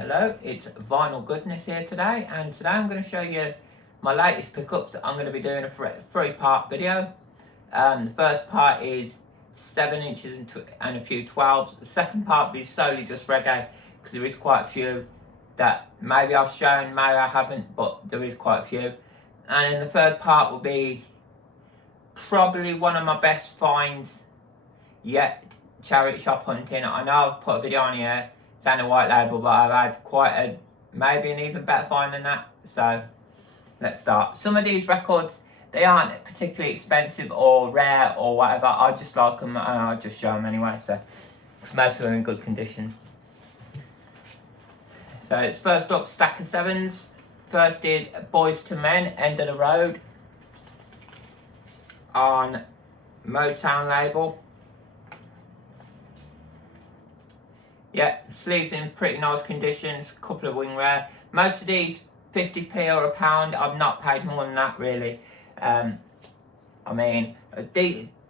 Hello, it's Vinyl Goodness here today, and today I'm going to show you my latest pickups. I'm going to be doing a three-part video. The first part is 7 inches and a few 12s. The second part will be solely just reggae, because there is quite a few that maybe I've shown, maybe I haven't, but there is quite a few. And in the third part will be probably one of my best finds yet, charity shop hunting. I know I've put a video on here saying a white label, but I've had quite maybe an even better find than that. So let's start. Some of these records, they aren't particularly expensive or rare or whatever. I just like them and I just show them anyway. So most of them in good condition. So it's first up, stack of 7s. First is Boys to Men, End of the Road, on Motown label. Yeah, sleeves in pretty nice conditions, couple of wing wear. Most of these 50p or a pound. I've not paid more than that really. I mean,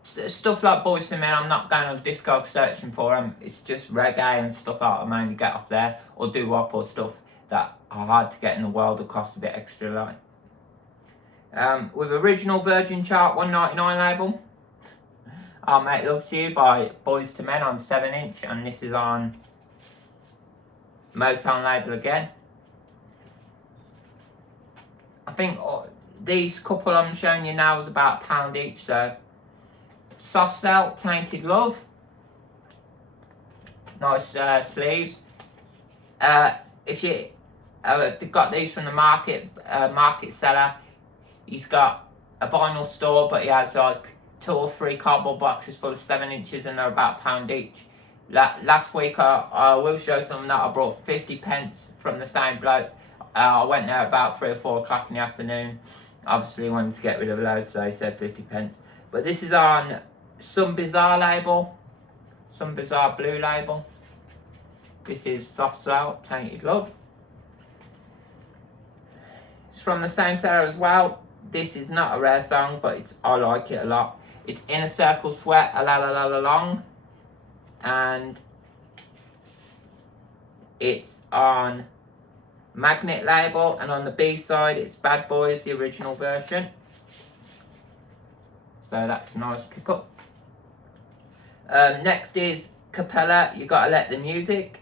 stuff like Boys to Men, I'm not going on Discog searching for them. It's just reggae and stuff that I mainly get off there, or doo-wop or stuff that are hard to get in the world or cost a bit extra like. With original Virgin Chart 199 label, I'll Make Love to You by Boys to Men on 7 inch, and this is on Motown label again. I think these couple I'm showing you now is about £1 each. So Soft Cell, Tainted Love, nice sleeves. If you got these from the market seller, he's got a vinyl store, but he has like 2 or 3 cardboard boxes full of 7 inches, and they're about £1 each. Last week I will show some that I brought 50p from the same bloke. I went there about 3 or 4 o'clock in the afternoon. Obviously he wanted to get rid of a load, so he said 50p. But this is on Some Bizarre label, Some Bizarre blue label. This is Soft Cell, Tainted Love. It's from the same seller as well. This is not a rare song, but I like it a lot. It's Inner Circle Sweat, A La La La La Long, and it's on Magnet label, and on the B side it's Bad Boys, the original version. So that's a nice pickup. Next is Capella, You Gotta Let the Music,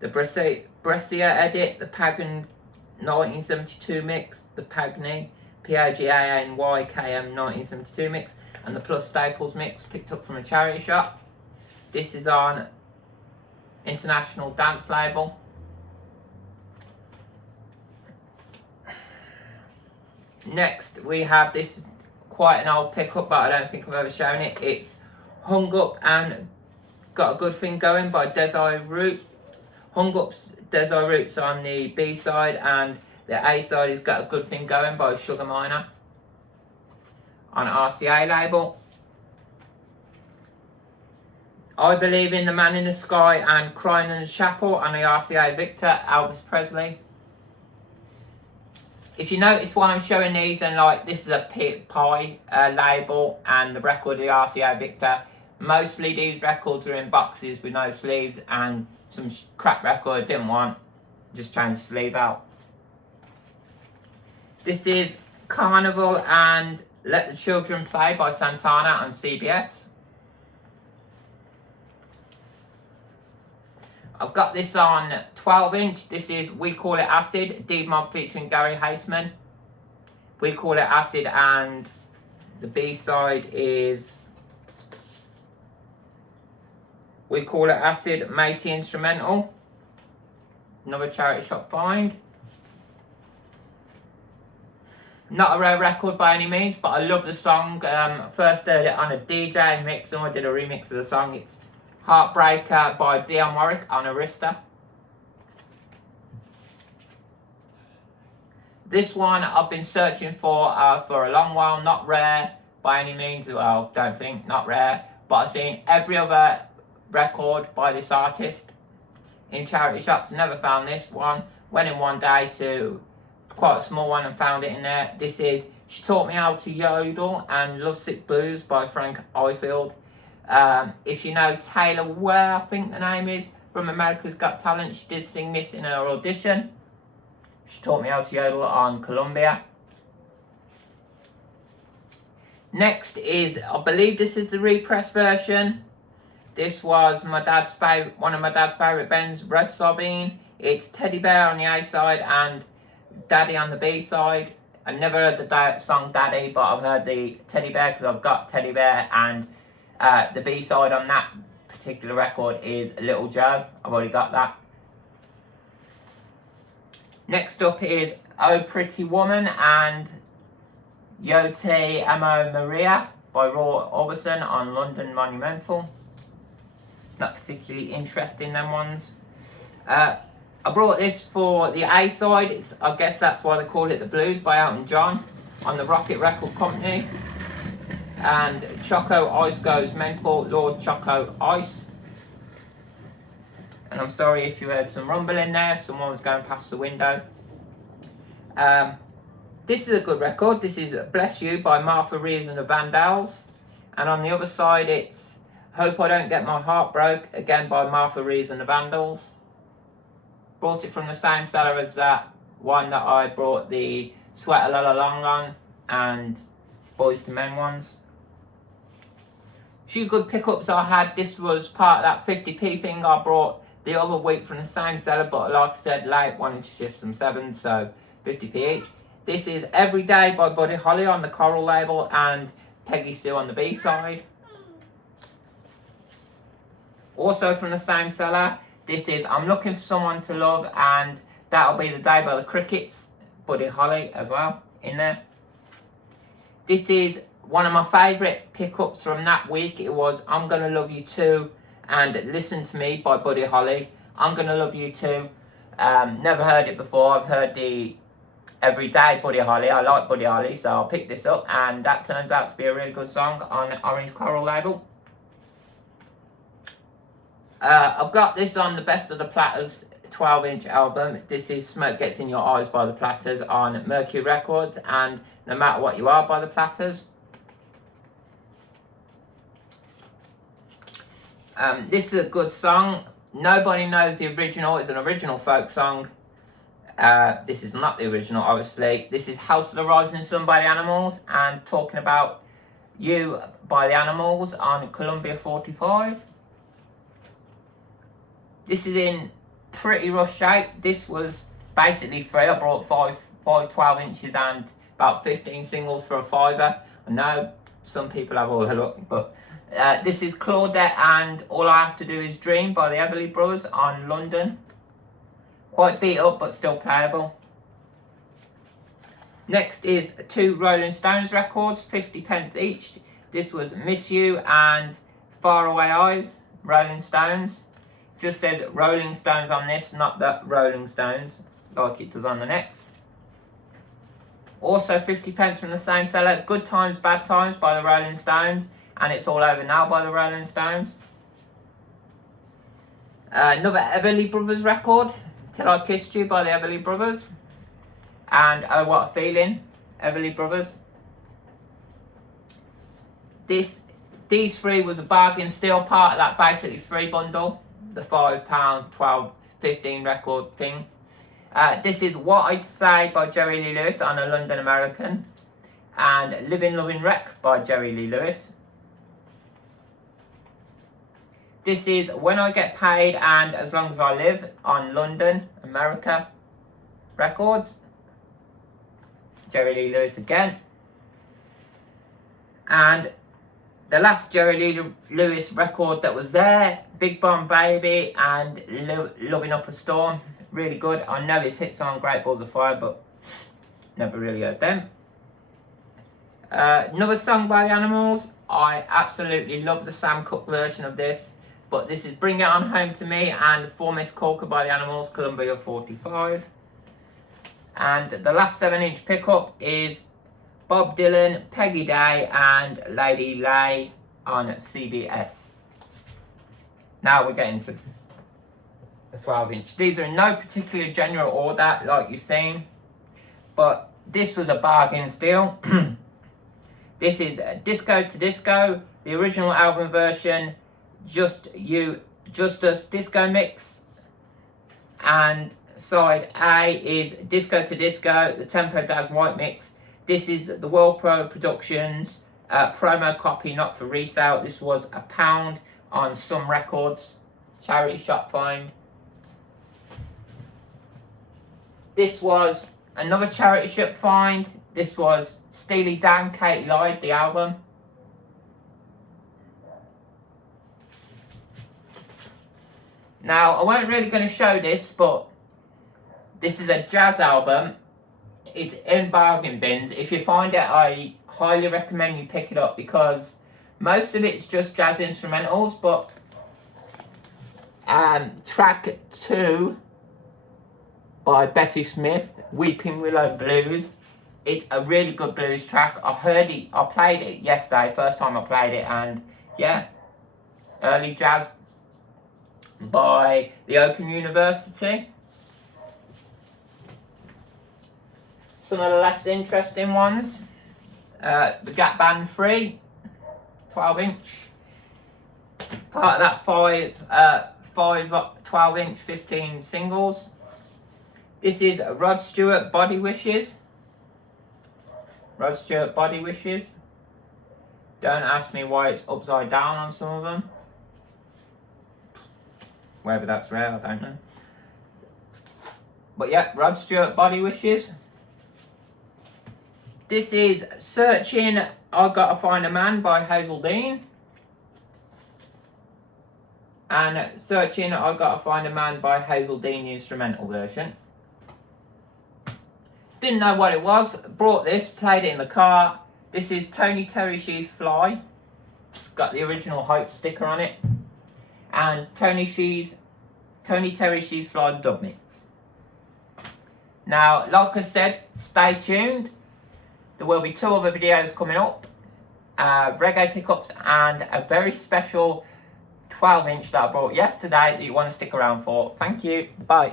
the Brescia edit, the Pagan 1972 mix, the Pagny, Pagany KM 1972 mix, and the Plus Staples mix, picked up from a charity shop. This is on International Dance label. Next we have, this is quite an old pickup, but I don't think I've ever shown it. It's Hung Up and Got a Good Thing Going by Desire Root. Hung Up's Desire Root's on the B side, and the A side has Got a Good Thing Going by Sugar Miner on RCA label. I Believe in the Man in the Sky and Crying in the Chapel on the RCA Victor, Elvis Presley. If you notice why I'm showing these, and like this is a pie label, and the record the RCA Victor, mostly these records are in boxes with no sleeves, and some crap record I didn't want, just change the sleeve out. This is Carnival and Let the Children Play by Santana on CBS. I've got this on 12 inch. This is We Call It Acid, D-Mob featuring Gary Haseman. We Call It Acid, and the B side is We Call It Acid, Matey Instrumental. Another charity shop find. Not a rare record by any means, but I love the song. First heard it on a DJ mix, and I did a remix of the song. It's Heartbreaker by Dionne Warwick on Arista. This one I've been searching for a long while. Not rare by any means. Well, don't think, not rare. But I've seen every other record by this artist in charity shops. Never found this one. Went in one day to quite a small one and found it in there. This is She Taught Me How to Yodel and Lovesick Blues by Frank Ifield. If you know Taylor Ware, I think the name is, from America's Got Talent. She did sing this in her audition. She taught me how to yodel on Columbia. Next is, I believe this is the repressed version. This was one of my dad's favourite bands, Red Sobbing. It's Teddy Bear on the A side and Daddy on the B side. I never heard the song Daddy, but I've heard the Teddy Bear because I've got Teddy Bear, and the B side on that particular record is Little Joe. I've already got that. Next up is Oh Pretty Woman and Yo Te Amo Maria by Roy Orbison on London Monumental. Not particularly interesting, them ones. I brought this for the A side. I guess that's why they call it The Blues by Elton John on the Rocket Record Company. And Choco Ice Goes Mental, Lord Choco Ice. And I'm sorry if you heard some rumbling there. Someone was going past the window. This is a good record. This is Bless You by Martha Reeves and the Vandals. And on the other side it's Hope I Don't Get My Heart Broke, again by Martha Reeves and the Vandals. Brought it from the same seller as that one that I brought the Sweat a Lot Along on and Boys to Men ones. Few good pickups I had. This was part of that 50p thing I brought the other week from the same seller, but like I said, late, wanted to shift some 7s, so 50p each. This is Every Day by Buddy Holly on the Coral label and Peggy Sue on the B side. Also from the same seller, this is I'm Looking for Someone to Love and That'll Be the Day by the Crickets, Buddy Holly as well in there. This is one of my favourite pickups from that week. It was I'm Gonna Love You Too and Listen to Me by Buddy Holly. I'm Gonna Love You Too. Never heard it before. I've heard the Every Day Buddy Holly. I like Buddy Holly, so I'll pick this up, and that turns out to be a really good song on Orange Coral label. I've got this on the Best of the Platters 12-inch album. This is Smoke Gets in Your Eyes by the Platters on Mercury Records and No Matter What You Are by the Platters. This is a good song. Nobody knows the original. It's an original folk song. This is not the original, obviously. This is House of the Rising Sun by the Animals and Talking About You by the Animals on Columbia 45. This is in pretty rough shape. This was basically free. I brought five 12 inches and about 15 singles for a $5. I know some people have all the luck, but this is Claudette and All I Have to Do Is Dream by the Everly Brothers on London. Quite beat up, but still playable. Next is 2 Rolling Stones records, 50p each. This was Miss You and Faraway Eyes, Rolling Stones. Just said Rolling Stones on this, not the Rolling Stones, like it does on the next. Also 50p from the same seller, Good Times, Bad Times by the Rolling Stones, and It's All Over Now by the Rolling Stones. Another Everly Brothers record, Till I Kissed You by the Everly Brothers, and Oh What a Feeling, Everly Brothers. These 3 was a bargain, still part of that basically free bundle, the £5, 12, 15 record thing. This is What I'd Say by Jerry Lee Lewis on a London American, and Living Loving Wreck by Jerry Lee Lewis. This is When I Get Paid and As Long as I Live on London America Records, Jerry Lee Lewis again. And the last Jerry Lee Lewis record that was there, Big Bomb Baby and Loving Up a Storm. Really good. I know his hit song Great Balls of Fire, but never really heard them. Another song by the Animals. I absolutely love the Sam Cooke version of this, but this is Bring It On Home to Me and For Miss Corker by the Animals, Columbia 45. And the last 7-inch pickup is Bob Dylan, Peggy Day and Lady Lay on CBS. Now we're getting to the 12-inch. These are in no particular general order like you've seen, but this was a bargain steal. This is Disco to Disco, the original album version, Just You Justice Disco Mix, and side A is Disco to Disco, the Tempo Daz White Mix. This is the World Pro Productions promo copy, not for resale. This was £1 on some records, charity shop find. This was another charity shop find. This was Steely Dan, Katie Lied, the album. Now, I wasn't really going to show this, but this is a jazz album. It's in bargain bins. If you find it, I highly recommend you pick it up because most of it's just jazz instrumentals, but track 2 by Bessie Smith, Weeping Willow Blues. It's a really good blues track. I played it yesterday, first time I played it, and yeah, early jazz by the Open University. Some of the less interesting ones. The Gap Band 3, 12-inch. Part of that 12-inch 15 singles. This is Rod Stewart Body Wishes. Rod Stewart Body Wishes. Don't ask me why it's upside down on some of them. Whether that's rare, I don't know. But yeah, Rod Stewart Body Wishes. This is Searching I Gotta Find a Man by Hazel Dean. And Searching I Gotta Find a Man by Hazel Dean, the instrumental version. Didn't know what it was. Brought this, played it in the car. This is Tony Terry She's Fly. It's got the original Hype sticker on it. And Tony Terry She's Fly, the dub mix. Now, like I said, stay tuned. There will be 2 other videos coming up. Reggae pickups and a very special 12-inch that I brought yesterday that you want to stick around for. Thank you. Bye.